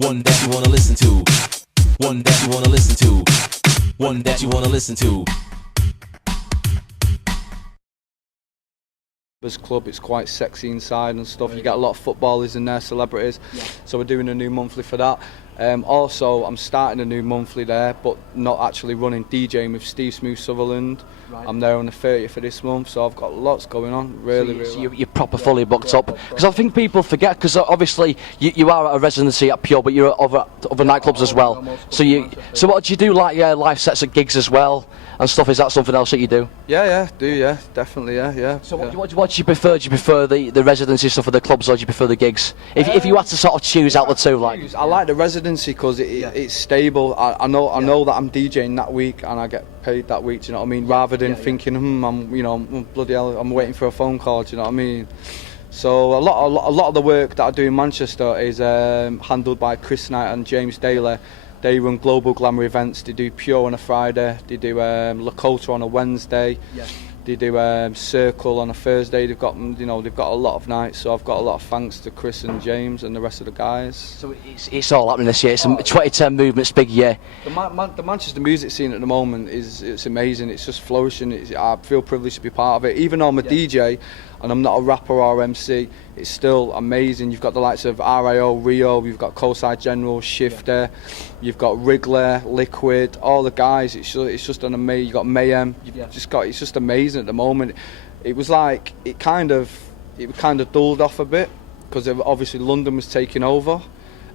one that you wanna listen to, one that you wanna listen to, one that you wanna listen to. This club, it's quite sexy inside and stuff. You get a lot of footballers in there, celebrities. Yeah. So we're doing a new monthly for that. Also, I'm starting a new monthly there, but not actually running, DJing with Steve Smooth Sutherland. Right. I'm there on the 30th of this month, so I've got lots going on. Really. So you're proper fully booked up. Because I think people forget, because obviously you are at a residency at Pure, but you're at other nightclubs as well. So what do you do, like live sets at gigs as well and stuff? Is that something else that you do? Yeah, definitely, yeah. So what do you prefer? Do you prefer the residency stuff for the clubs, or do you prefer the gigs? If you had to sort of choose out the two, like. I like the residency because it's stable. I know that I'm DJing that week and I get paid that week. Do you know what I mean? Rather than thinking, I'm bloody hell, I'm waiting for a phone call. Do you know what I mean? So a lot of the work that I do in Manchester is handled by Chris Knight and James Daly. They run global glamour events. They do Pure on a Friday. They do Lakota on a Wednesday. Yeah. They do Circle on a Thursday. They've got a lot of nights. So I've got a lot of thanks to Chris and James and the rest of the guys. So it's all happening this year. It's a 2010 movement's big year. The Manchester music scene at the moment it's amazing. It's just flourishing. I feel privileged to be part of it. Even though I'm a DJ and I'm not a rapper or MC, it's still amazing. You've got the likes of RIO, Rio, you've got Coastside General, Shifter, you've got Wriggler, Liquid, all the guys. It's just an amazing. You've got Mayhem. It's just amazing at the moment. It was like it kind of dulled off a bit because obviously London was taking over,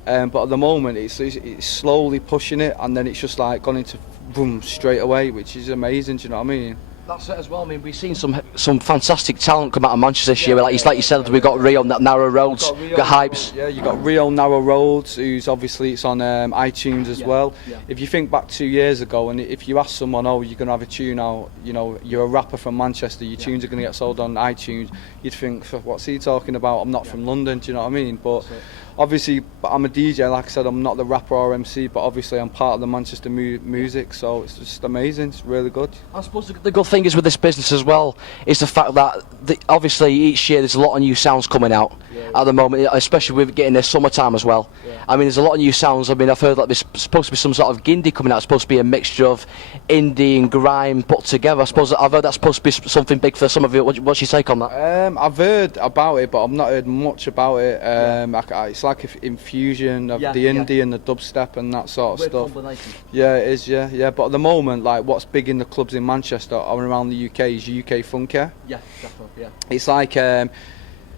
but at the moment it's slowly pushing it, and then it's just like gone into boom straight away, which is amazing. Do you know what I mean? That's it as well. I mean, we've seen some fantastic talent come out of Manchester this year. Like you said, we've got Rio, Narrow Roads, got Hypes. Yeah, you got Rio, Narrow Roads, who's obviously it's on iTunes as well. Yeah. If you think back 2 years ago, and if you ask someone, oh, you're going to have a tune out, you're a rapper from Manchester, your tunes are going to get sold on iTunes, you'd think, what's he talking about? I'm not from London, do you know what I mean? But obviously, I'm a DJ, like I said, I'm not the rapper or MC, but obviously I'm part of the Manchester music, so it's just amazing, it's really good. I suppose the good thing is with this business as well, is the fact that obviously each year there's a lot of new sounds coming out at the moment, especially with getting this summertime as well. I mean, there's a lot of new sounds. I mean, I've heard that there's supposed to be some sort of Gindie coming out. It's supposed to be a mixture of indie and grime put together. I've heard that's supposed to be something big for some of you. What's your take on that? I've heard about it, but I've not heard much about it. It's like an infusion of the indie and the dubstep and that sort of stuff. Yeah, it is. Yeah. But at the moment, like what's big in the clubs in Manchester or around the UK is UK funky. Yeah, definitely. Yeah. It's like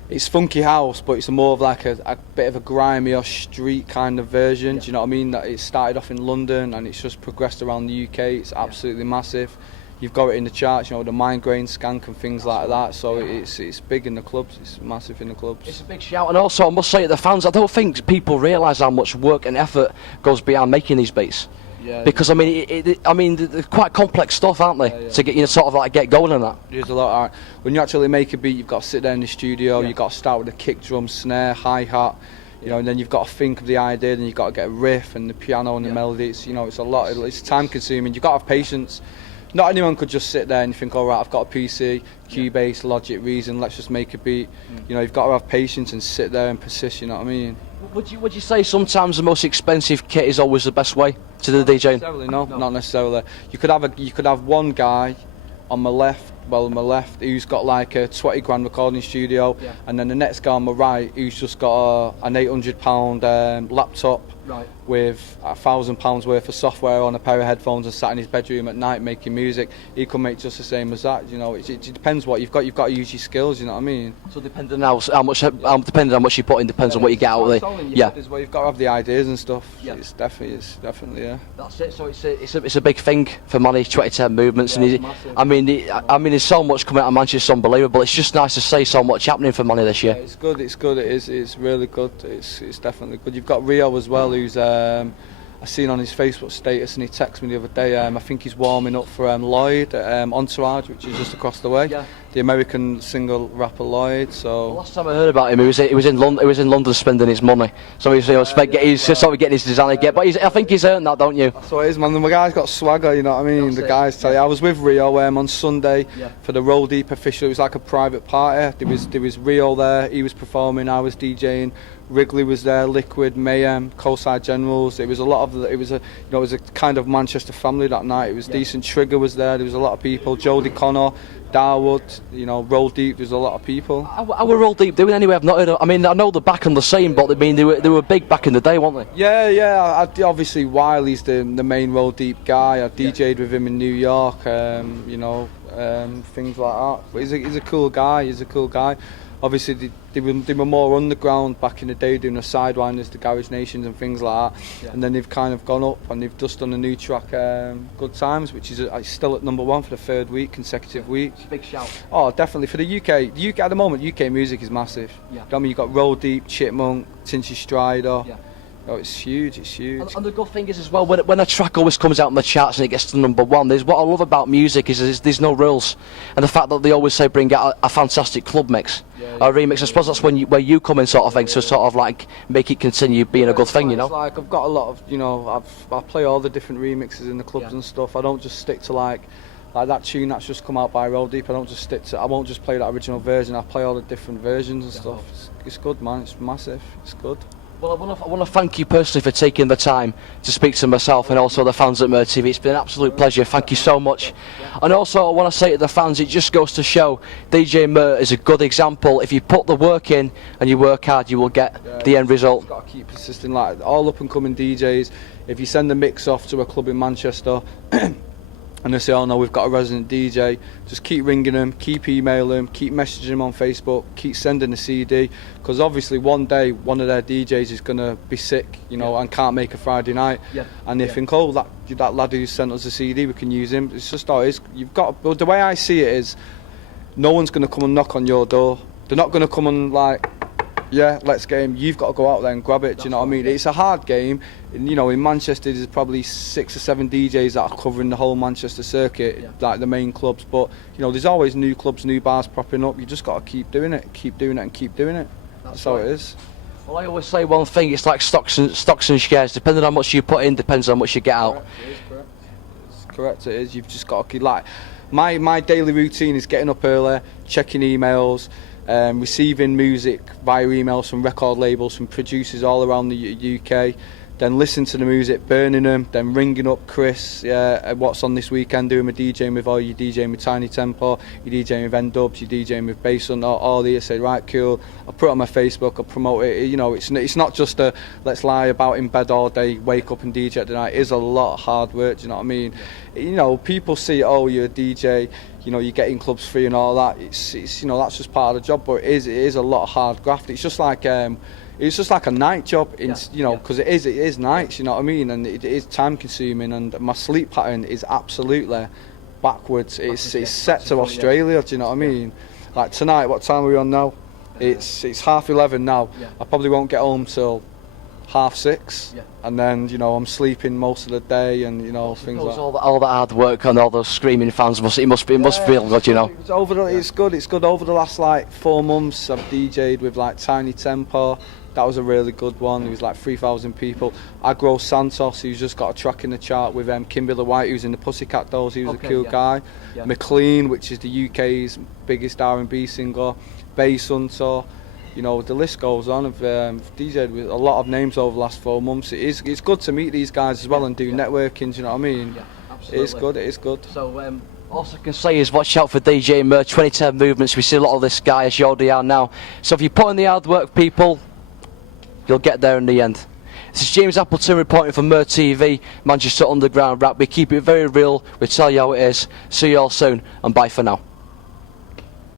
it's funky house, but it's more of like a bit of a grimy or street kind of version. Do you know what I mean? That it started off in London and it's just progressed around the UK. It's absolutely massive. You've got it in the charts, the Migraine, Skank and things like that. So it's big in the clubs. It's massive in the clubs. It's a big shout, and also I must say to the fans, I don't think people realise how much work and effort goes behind making these beats. Yeah, because I mean, they're quite complex stuff, aren't they? To get sort of like get going on that. There's a lot. When you actually make a beat, you've got to sit there in the studio. You've got to start with a kick drum, snare, hi hat. And then you've got to think of the idea. Then you've got to get a riff and the piano and the melody. It's it's a lot. It's time consuming. You've got to have patience. Not anyone could just sit there and think, all right, I've got a PC, Cubase, Logic, Reason, let's just make a beat. You've got to have patience and sit there and persist. You know what I mean? Would you say sometimes the most expensive kit is always the best way to do the DJing? No, not necessarily. You could have one guy on my left, who's got like a 20 grand recording studio, and then the next guy on my right who's just got an £800 laptop with £1,000 worth of software on a pair of headphones and sat in his bedroom at night making music. He can make just the same as that. It depends what you've got. You've got to use your skills. You know what I mean? So depending on how much you put in, depends on what you get out of it. Well, you've got to have the ideas and stuff. Yeah. It's definitely. That's it. So it's a big thing for money. 2010 movements, and I mean, there's so much coming out of Manchester. It's unbelievable. It's just nice to see so much happening for money this year. Yeah, it's good. It is. It's really good. It's definitely good. You've got Rio as well, who's I seen on his Facebook status, and he texted me the other day. I think he's warming up for Lloyd, Entourage, which is just across the way. Yeah. the American single rapper Lloyd. So Last time I heard about him, he was in London. He was in London spending his money. So he's sort of getting his designer get. But I think he's earned that, don't you? that's what it is, man. The guy's got swagger, you know what I mean. The guys tell you. I was with Rio on Sunday for the Roll Deep official. It was like a private party. There was Rio there. He was performing. I was DJing. Wrigley was there, Liquid, Mayhem, Coastside Generals. It was it was a kind of Manchester family that night. It was decent. Trigger was there. There was a lot of people. Jodie Connor, Darwood, Roll Deep. There's a lot of people. How were Roll Deep doing anyway? I've not heard of, I mean, I know they're back on the scene, but they were big back in the day, weren't they? Yeah. Obviously, Wiley's the main Roll Deep guy. I DJ'd with him in New York. Things like that. But he's a cool guy. He's a cool guy. Obviously, they were more underground back in the day, doing the Sidewinders, the Garage Nations and things like that. Yeah. And then they've kind of gone up and they've just done a new track, Good Times, which is still at #1 for the third consecutive week. It's a big shout. Oh, definitely. For the UK. The UK at the moment, UK music is massive. Yeah. I mean, you've got Roll Deep, Chipmunk, Tinchy Strider. Yeah. Oh, it's huge, it's huge. And the good thing is as well, when a track always comes out on the charts and it gets to #1, there's what I love about music is there's no rules. And the fact that they always say bring out a fantastic club mix, a remix, I suppose that's where you come in sort of thing, to sort of like make it continue being a good thing, It's like I've got a lot of, I play all the different remixes in the clubs and stuff. I don't just stick to like that tune that's just come out by Roll Deep. I won't just play that original version. I play all the different versions and stuff. It's good, man. It's massive. It's good. Well, I want to thank you personally for taking the time to speak to myself and also the fans at Murr TV. It's been an absolute pleasure. Thank you so much. And also, I want to say to the fans, it just goes to show DJ Murr is a good example. If you put the work in and you work hard, you will get the end result. You've got to keep persisting. Like all up and coming DJs, if you send a mix off to a club in Manchester and they say, oh no, we've got a resident DJ, just keep ringing them, keep emailing them, keep messaging them on Facebook, keep sending the CD, because obviously one day one of their DJs is going to be sick, and can't make a Friday night, and they think, oh, that lad who sent us a CD, we can use him. It's just how it is. The way I see it is, no one's going to come and knock on your door. They're not going to come and like, yeah, let's get him. You've got to go out there and grab it. Do you know what I mean? It's a hard game. In Manchester, there's probably 6 or 7 DJs that are covering the whole Manchester circuit, like the main clubs. But there's always new clubs, new bars popping up. You just got to keep doing it, and keep doing it. That's how it is. Well, I always say one thing. It's like stocks and shares. Depending on how much you put in, depends on how much you get out. It's correct. It is. You've just got to keep like my daily routine is getting up early, checking emails. Receiving music via emails from record labels, from producers all around the UK, then listen to the music, burning them, then ringing up Chris, what's on this weekend, doing my DJing with, or you DJing with Tiny Tempo, you DJing with N-Dubs, you DJing with Bass on, all these. Say, right, cool, I'll put it on my Facebook, I'll promote it. It's not just a let's lie about in bed all day, wake up and DJ at the night. It is a lot of hard work, do you know what I mean? People see, oh, you're a DJ, you get in clubs free and all that. It's that's just part of the job, but it is a lot of hard graft. It's just like a night job, because it is nights, you know what I mean, and it is time consuming, and my sleep pattern is absolutely backwards. It's set to Australia, do you know what I mean? Like tonight, what time are we on now? It's 11:30 now. I probably won't get home till 6:30, and then I'm sleeping most of the day, and things like that. All the hard work and all those screaming fans must feel good, It's good. Over the last 4 months, I've DJ'd with like Tiny Tempo. That was a really good one. It was like 3,000 people. Agro Santos, who's just got a track in the chart with Kimberly White, who's in the Pussycat Dolls. He was a cool guy. McLean, which is the UK's biggest R&B singer. Bass Hunter. The list goes on. I've DJ'd with a lot of names over the last 4 months. It's good to meet these guys as well and do networking. Do you know what I mean? Yeah, absolutely. It is good. So all I can say is watch out for DJ Murr 2010 movements. We see a lot of this guy as Lloyd are now. So if you put in the hard work, people, you'll get there in the end. This is James Appleton reporting for Murr TV, Manchester Underground Rap. We keep it very real. We tell you how it is. See you all soon, and bye for now.